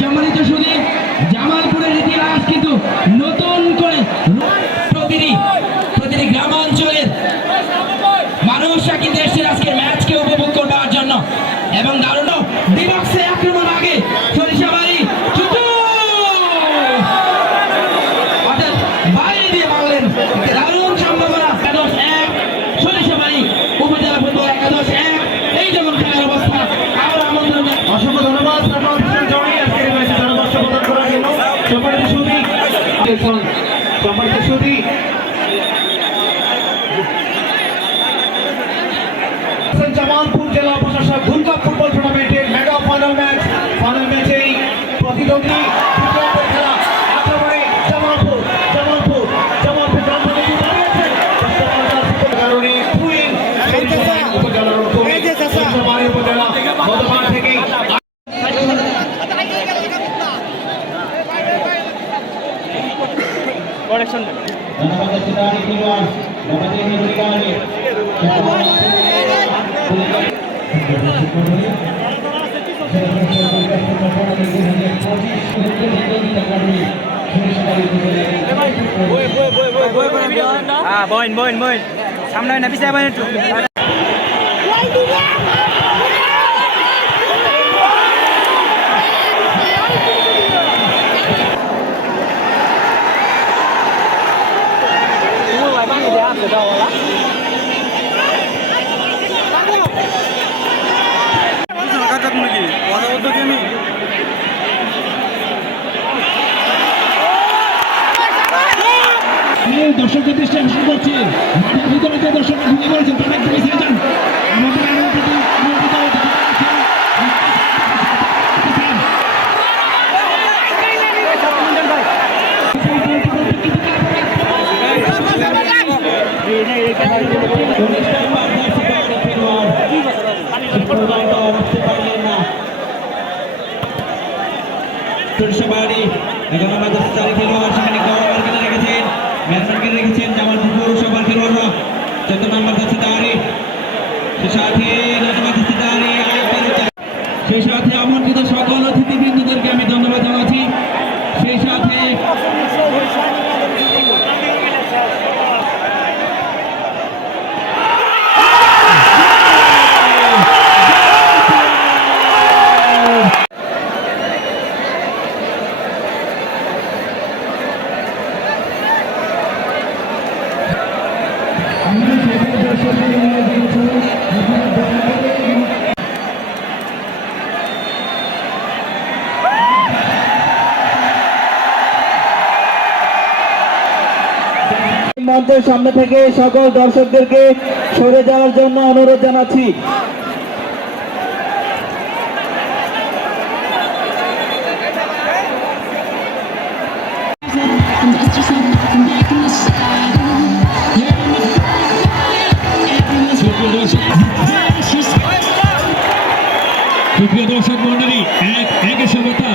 সম্মানিত সুদী জামালপুরের ইতিহাস কিন্তু নতুন করে প্রতিটি প্রতিটি গ্রামাঞ্চলের মানুষরা কিন্তু এসেছেন আজকের ম্যাচকে উপভোগ করবার জন্য। এবং দারুণ বিবক্সে আক্রমণ আগে সরিষাবাড়ি সম্মানিত সুদী জামালপুর জেলা আমাদের বইন বইন বইন. সামনে না পিছিয়ে boin একটু আমি দর্শকদের দৃষ্টি আকর্ষণ করছি মাঠের ভিতরে যে দর্শক ঢুকে পড়েছেন তারা একটু যান সরিষাবাড়ি এগারো নম্বর চারি খেলোয়াড় সেখানে গৌরবার্গিনে রেখেছেন। ব্যাটসম্যানকে রেখেছেন জামালপুর পৌরসভার খেলোয়াড়রা। চোদ্দ নম্বর যাচ্ছে দাঁড়ি সে সাথে সেই সাথে আমন্ত্রিত সকল অতিথিবৃন্দদেরকে আমি ধন্যবাদ জানাচ্ছি সেই সাথে সামনে থেকে সকল দর্শকদেরকে সরে যাওয়ার জন্য অনুরোধ জানাচ্ছি। প্রিয় দর্শক মন্ডলী এক একে সমতা